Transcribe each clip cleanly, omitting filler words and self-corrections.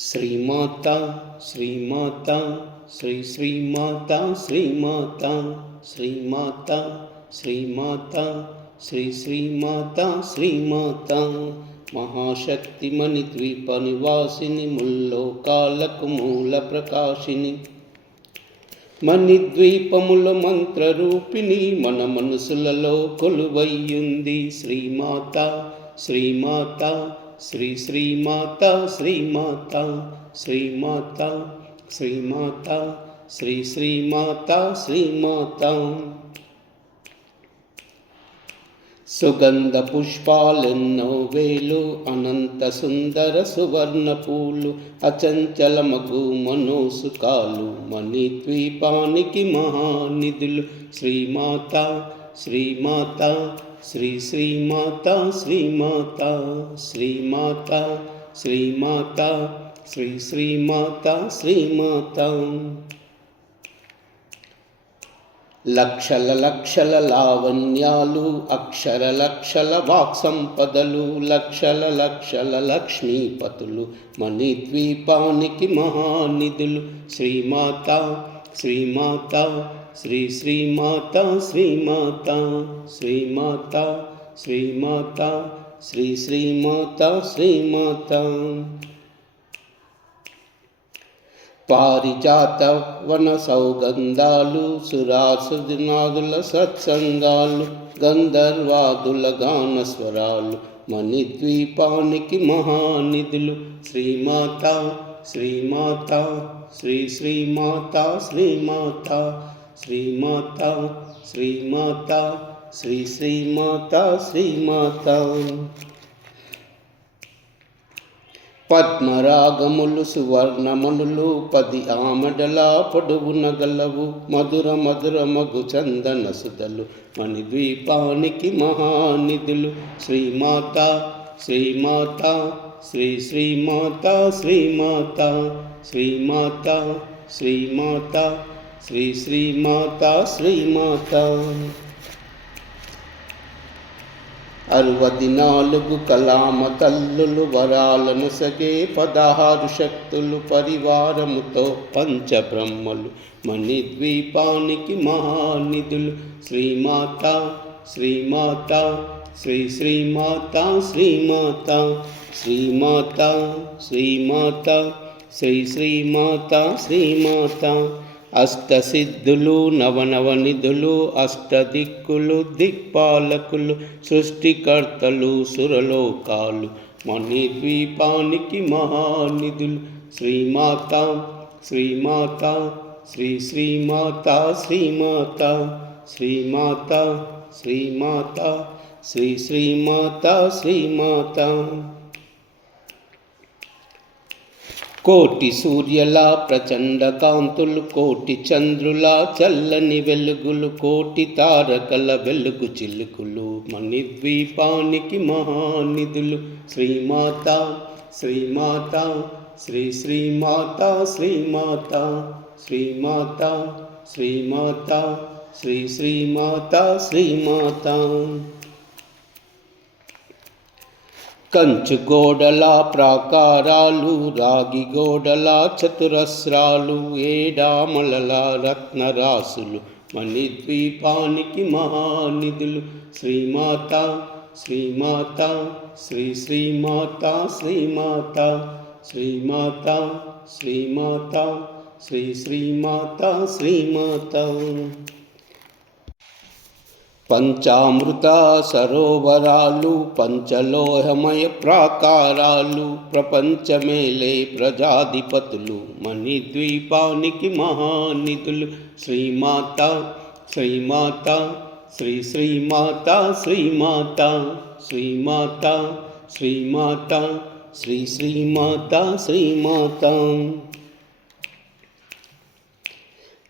శ్రీమాత శ్రీమాత శ్రీ శ్రీమాత శ్రీమాత శ్రీమాత శ్రీమాత శ్రీ శ్రీమాత శ్రీమాత మహాశక్తిమణి ద్వీప నివాసిని ముల్లోకాలకు మూల ప్రకాశిని మణిద్వీపముల మంత్రరూపిణి మన మనసులలో కొలువయ్యుంది శ్రీమాత శ్రీమాత శ్రీ శ్రీమాత శ్రీమాత శ్రీమాత శ్రీమాత శ్రీ శ్రీమాత శ్రీమాత సుగంధ పుష్పాలెన్నో వేలు అనంత సుందర సువర్ణ పూలు అచంచలమగు మనోసుకాలు మణిద్వీపానికి మహానిధులు శ్రీమాత శ్రీమాత శ్రీ శ్రీమాత శ్రీమాత శ్రీమాత శ్రీమాత శ్రీ శ్రీమాత శ్రీమాత లక్షల లక్షల లావణ్యాలు అక్షర లక్షల వాక్సంపదలు లక్షల లక్షల లక్ష్మీపతులు మణిద్వీపానికి మహానిధులు శ్రీమాత శ్రీమాత శ్రీ శ్రీమాత శ్రీమాత శ్రీమాత శ్రీమాత శ్రీ శ్రీమాత శ్రీమాత పారిజాత వన సౌగంధాలు సురాసునాదుల సత్సంగాలు గంధర్వాదుల గానస్వరాలు మణిద్వీపానికి మహానిధులు శ్రీమాత శ్రీమాత శ్రీ శ్రీమాత శ్రీమాత శ్రీమాత శ్రీమాత శ్రీ శ్రీమాత శ్రీమాత పద్మరాగములు సువర్ణమణులు 10 ఆమడల పొడవున గలవు మధుర మధుర మగు చందన సుధలు మణిద్వీపానికి మహానిధులు శ్రీమాత శ్రీమాత శ్రీ శ్రీమాత శ్రీమాత శ్రీమాత శ్రీమాత శ్రీ శ్రీమాత శ్రీమాత 64 కలామ తల్లులు వరాలను సగే 16 శక్తులు పరివారముతో పంచబ్రహ్మలు మణిద్వీపానికి మహానిధులు శ్రీమాత శ్రీమాత శ్రీ శ్రీమాత శ్రీమాత శ్రీమాత శ్రీమాత శ్రీ శ్రీమాత శ్రీమాత అష్టసిద్ధులు నవనవనిధులు అష్టదిక్కులు దిక్పాలకులు సృష్టికర్తలు సురలోకాలు మణిద్వీపానికి మహానిధులు శ్రీమాత శ్రీమాత శ్రీ శ్రీమాత శ్రీమాత శ్రీమాత శ్రీమాత శ్రీ శ్రీమాత శ్రీమాత కోటి సూర్యుల ప్రచండ కాంతులు కోటి చంద్రుల చల్లని వెలుగులు కోటి తారకల వెలుగు చిలుకులు మణిద్వీపానికి మహానిధులు శ్రీమాత శ్రీమాత శ్రీ శ్రీమాత శ్రీమాత శ్రీమాత శ్రీమాత శ్రీ శ్రీమాత శ్రీమాత కంచు గోడల ప్రాకారాలు రాగి గోడల చతురస్రాలు ఏడామలల రత్నరాసులు మణిద్వీపానికి మహానిధులు శ్రీమాత శ్రీమాత శ్రీ శ్రీమాత శ్రీమాత శ్రీమాత శ్రీమాత శ్రీ శ్రీమాత శ్రీమాత పంచామృత సరోవరాలు పంచలోహమయ ప్రాకారాలు ప్రపంచమేలే ప్రజాధిపతులు మణిద్వీపానికి మహానిధులు శ్రీమాత శ్రీమాత శ్రీ శ్రీమాత శ్రీమాత శ్రీమాత శ్రీమాత శ్రీ శ్రీమాత శ్రీమాత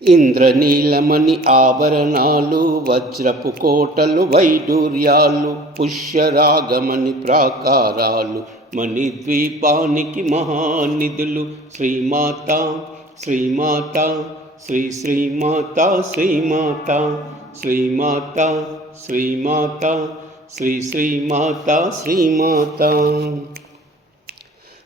ఇంద్రనీలమణి ఆభరణాలు వజ్రపు కోటలు వైడూర్యాలు పుష్యరాగమణి ప్రాకారాలు మణిద్వీపానికి మహానిధులు శ్రీమాత శ్రీమాత శ్రీ శ్రీమాత శ్రీమాత శ్రీమాత శ్రీమాత శ్రీ శ్రీమాత శ్రీమాత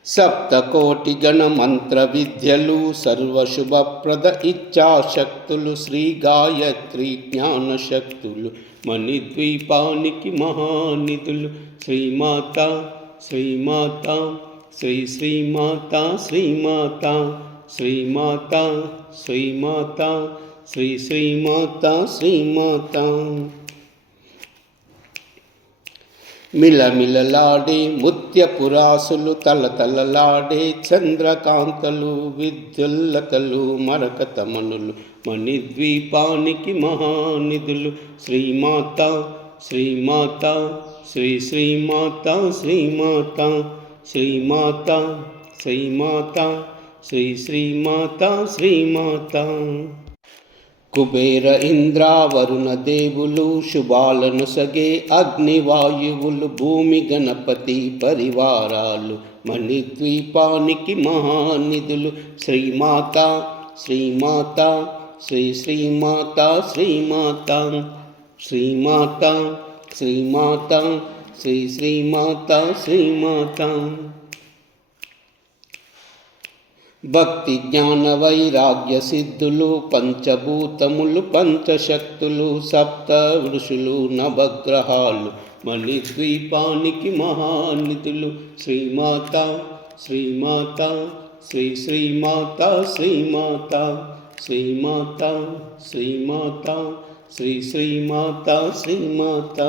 సప్తకోటి గణ మంత్ర విద్యలు సర్వశుభప్రద ఇచ్ఛాశక్తులు శ్రీ గాయత్రి జ్ఞానశక్తులు మణిద్వీపానికి మహానిధులు శ్రీమాత శ్రీమాత శ్రీ శ్రీమాత శ్రీమాత శ్రీమాత శ్రీమాత శ్రీ శ్రీమాత శ్రీమాత. మిలమిలలాడే ముత్యపురాసులు తలతలలాడే చంద్రకాంతలు విద్యుల్లకలు మరకతమనులు మణిద్వీపానికి మహానిధులు శ్రీమాత శ్రీమాత శ్రీ శ్రీమాత శ్రీమాత శ్రీమాత శ్రీమాత శ్రీ శ్రీమాత శ్రీమాత. కుబేర ఇంద్ర వరుణ దేవులు శుభాలను సగే అగ్నివాయువులు భూమి గణపతి పరివారాలు మణిద్వీపానికి మహానిధులు శ్రీమాత శ్రీమాత శ్రీ శ్రీమాత శ్రీమాత శ్రీమాత శ్రీమాత శ్రీ శ్రీమాత శ్రీమాత. భక్తి జ్ఞాన వైరాగ్య సిద్ధులు పంచభూతములు పంచశక్తులు సప్త ఋషులు నవగ్రహాలు మణిద్వీపానికి మహానిధులు శ్రీమాత శ్రీమాత శ్రీ శ్రీమాత శ్రీమాత శ్రీమాత శ్రీమాత శ్రీ శ్రీమాత శ్రీమాత.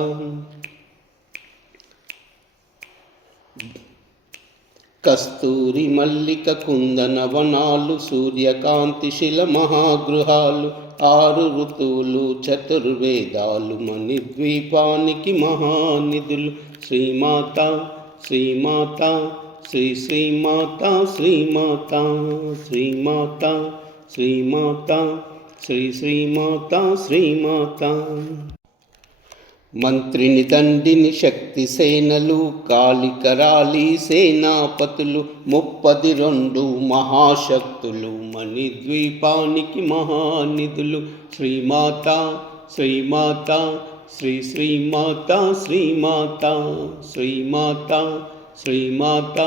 కస్తూరి మల్లిక కుందన వనాలు సూర్యకాంతి శిల మహాగృహాలు ఆరు ఋతువులు చతుర్వేదాలు మణిద్వీపానికి మహానిధులు శ్రీమాత శ్రీమాత శ్రీ శ్రీమాత శ్రీమాత శ్రీమాత శ్రీమాత శ్రీ శ్రీమాత శ్రీమాత. మంత్రిని దండిని శక్తి సేనలు కాళికరాలి సేనాపతులు 32 మహాశక్తులు మణిద్వీపానికి మహానిధులు శ్రీమాత శ్రీమాత శ్రీ శ్రీమాత శ్రీమాత శ్రీమాత శ్రీమాత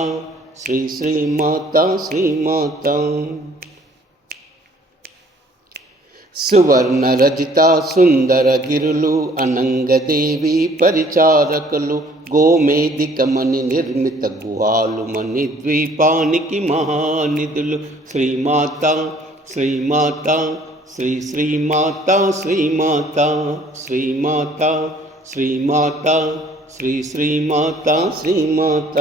శ్రీ శ్రీమాత శ్రీమాత. సువర్ణ రజిత సుందర గిరులు అనంగదేవి పరిచారకులు గోమేదికమణి నిర్మిత గుహాలు మణిద్వీపానికి మహానిధులు శ్రీమాత శ్రీమాత శ్రీ శ్రీమాత శ్రీమాత శ్రీమాత శ్రీమాత శ్రీ శ్రీమాత శ్రీమాత.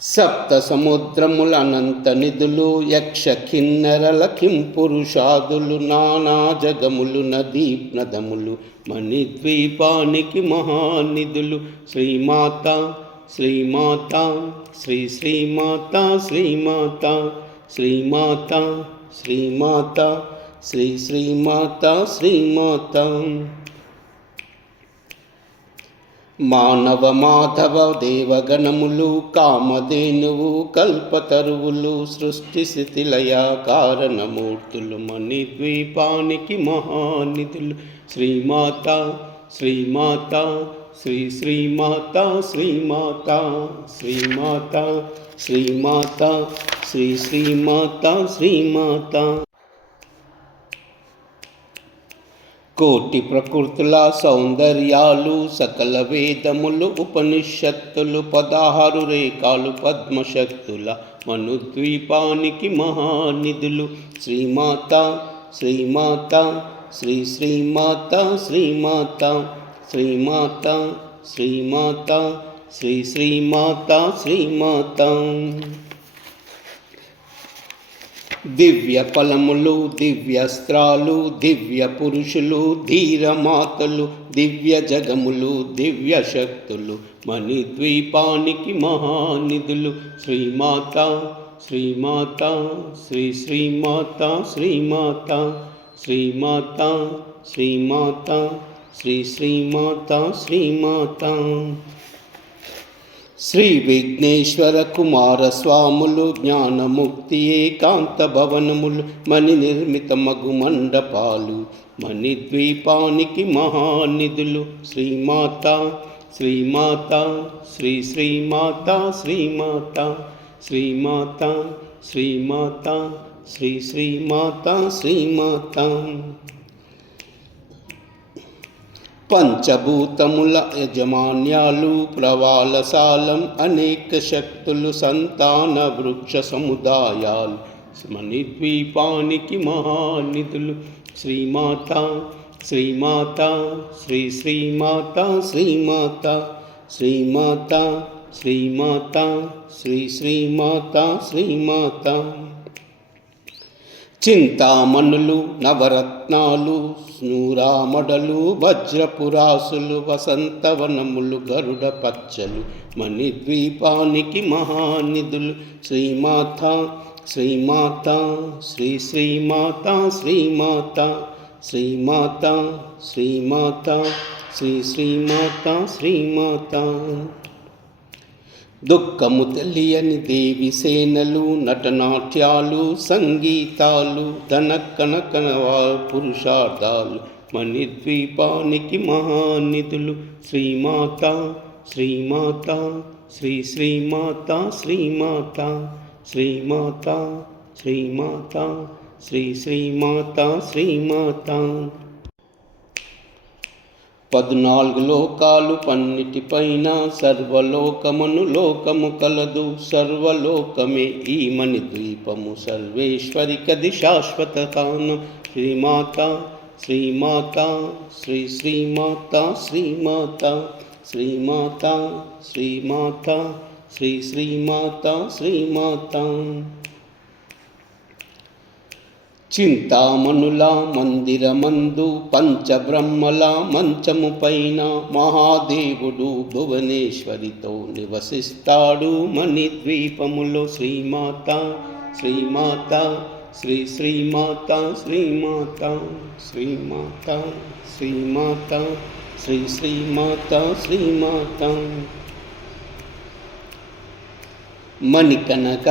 సప్త సముద్రముల అనంత నిధులు యక్ష కిన్నెరల కింపురుషాదులు నానా జగములు నదీ నదములు మణిద్వీపానికి మహానిధులు శ్రీమాత శ్రీమాత శ్రీ శ్రీమాత శ్రీమాత శ్రీమాత శ్రీమాత శ్రీ శ్రీమాత శ్రీమాత. మానవ మాధవ దేవగణములు కామధేనువు కల్పతరువులు సృష్టి స్థితిలయ కారణమూర్తులు మణిద్వీపానికి మహానిధులు శ్రీమాత శ్రీమాత శ్రీ శ్రీమాత శ్రీమాత శ్రీమాత శ్రీమాత శ్రీ శ్రీమాత శ్రీమాత. కోటి ప్రకృతుల సౌందర్యాలు సకల వేదములు ఉపనిషత్తులు 16 రేఖాలు పద్మశక్తుల మణిద్వీపానికి మహానిధులు శ్రీమాత శ్రీమాత శ్రీ శ్రీమాత శ్రీమాత శ్రీమాత శ్రీమాత శ్రీ శ్రీమాత శ్రీమాత. దివ్య ఫలములు దివ్యస్త్రాలు దివ్య పురుషులు ధీరమాతలు దివ్య జగములు దివ్య శక్తులు మణిద్వీపానికి మహానిధులు శ్రీమాత శ్రీమాత శ్రీ శ్రీమాత శ్రీమాత శ్రీమాత శ్రీమాత శ్రీ శ్రీమాత శ్రీమాత. శ్రీ విఘ్నేశ్వర కుమార స్వాములు జ్ఞానముక్తి ఏకాంత భవనములు మణి నిర్మిత మగు మండపాలు మణిద్వీపానికి మహానిధులు శ్రీమాత శ్రీమాత శ్రీ శ్రీమాత శ్రీమాత శ్రీమాత శ్రీమాత శ్రీ శ్రీమాత శ్రీమాత. పంచభూతముల యజమాన్యాలు ప్రవాళసాలం అనేక శక్తులు సంతాన వృక్ష సముదాయాలు మణిద్వీపానికి మహానిధులు. శ్రీమాత శ్రీమాత శ్రీ శ్రీమాత శ్రీమాత శ్రీమాత శ్రీమాత శ్రీ శ్రీమాత శ్రీమాత. చింతామణులు నవరత్నాలు స్నూరామడలు వజ్రపురాసులు వసంతవనములు గరుడ పచ్చలు మణిద్వీపానికి మహానిధులు. శ్రీమాత శ్రీమాత శ్రీ శ్రీమాత శ్రీమాత శ్రీమాత శ్రీమాత శ్రీ శ్రీమాత శ్రీమాత. దుఃఖము తెలియని దేవి సేనలు నటనాట్యాలు సంగీతాలు ధన కనకనవా పురుషార్థాలు మణిద్వీపానికి మహానిధులు. శ్రీమాత శ్రీమాత శ్రీ శ్రీమాత శ్రీమాత శ్రీమాత శ్రీమాత శ్రీ శ్రీమాత శ్రీమాత. 14 లోకాలు పన్నిటిపైన సర్వలోకమును లోకము కలదు. సర్వలోకమే ఈ మణిద్వీపము సర్వేశ్వరికది శాశ్వత తాను. శ్రీమాత శ్రీమాత శ్రీ శ్రీమాత శ్రీమాత శ్రీమాత శ్రీమాత శ్రీ శ్రీమాత శ్రీమాత. చింతామణుల మందిరమందు పంచబ్రహ్మల మంచము పైన మహాదేవుడు భువనేశ్వరితో నివసిస్తాడు మణిద్వీపములో. శ్రీమాత శ్రీమాత శ్రీ శ్రీమాత శ్రీమాత శ్రీమాత శ్రీమాత శ్రీ శ్రీమాత శ్రీమాత. మణికనక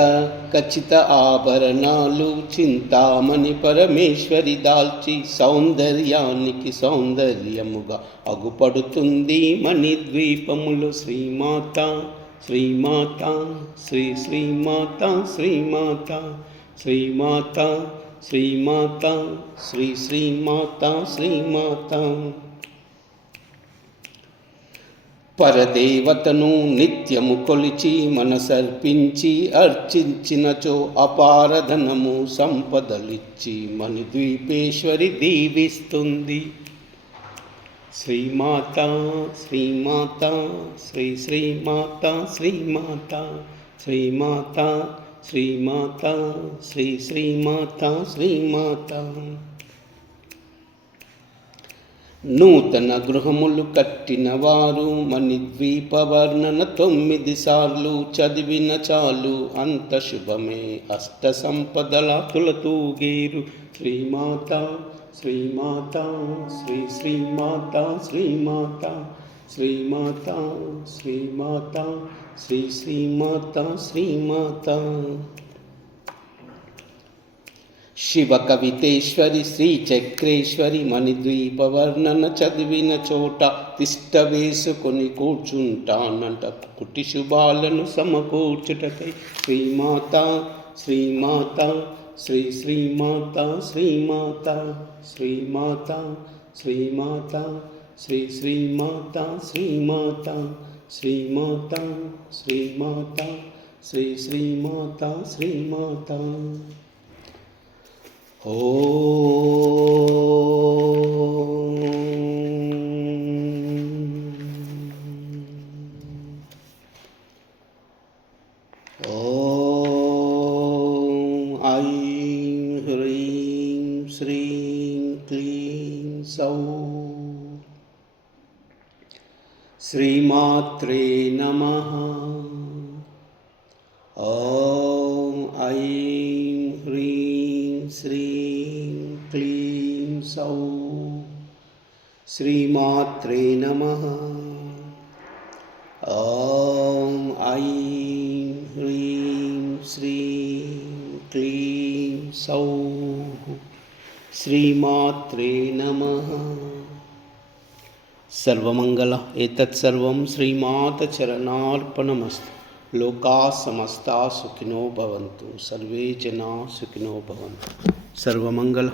ఖచ్చిత ఆభరణాలు చింతామణి పరమేశ్వరి దాల్చి సౌందర్యానికి సౌందర్యముగా అగుపడుతుంది మణిద్వీపములు. శ్రీమాత శ్రీమాత శ్రీ శ్రీమాత శ్రీమాత శ్రీమాత శ్రీమాత శ్రీ శ్రీమాత శ్రీమాత. పరదేవతను నిత్యము కొలిచి మనసర్పించి అర్చించినచో అపారధనము సంపదలిచ్చి మణిద్వీపేశ్వరి దీవిస్తుంది. శ్రీమాత శ్రీమాత శ్రీ శ్రీమాత శ్రీమాత శ్రీమాత శ్రీమాత శ్రీ శ్రీమాత శ్రీమాత. నూతన గృహములు కట్టిన వారు మణిద్వీప వర్ణన 9 సార్లు చదివిన చాలు అంత శుభమే అష్ట సంపదల తులతూగేరు. శ్రీమాత శ్రీమాత శ్రీ శ్రీమాత శ్రీమాత శ్రీమాత శ్రీమాత శ్రీ శ్రీమాత శ్రీమాత. శివ కవితేశ్వరి శ్రీ చక్రేశ్వరి మణిద్వీప వర్ణన చదివిన చోట తిష్ట వేసుకొని కూర్చుంటానంట కుటి శుభాలను సమకూర్చుటకై. శ్రీమాత శ్రీమాత శ్రీ శ్రీమాత శ్రీమాత శ్రీమాత శ్రీమాత శ్రీ శ్రీమాత శ్రీమాత శ్రీమాత శ్రీమాత శ్రీ శ్రీమాత శ్రీమాత. ఐం హ్రీం శ్రీం క్లీం సౌ శ్రీమాత్రే నమః. ఓం ఐం హ్రీం శ్రీం క్లీం సౌ శ్రీమాత్రే నమః. ఓం ఐం హ్రీం శ్రీం క్లీం సౌ శ్రీమాత్రే నమః. सर्वमंगल एतत्सर्वं श्रीमातचरणार्पणमस्तु। लोकाः समस्ताः सुखिनो भवन्तु, सर्वे जनाः सुखिनो भवन्तु। सर्वमंगल।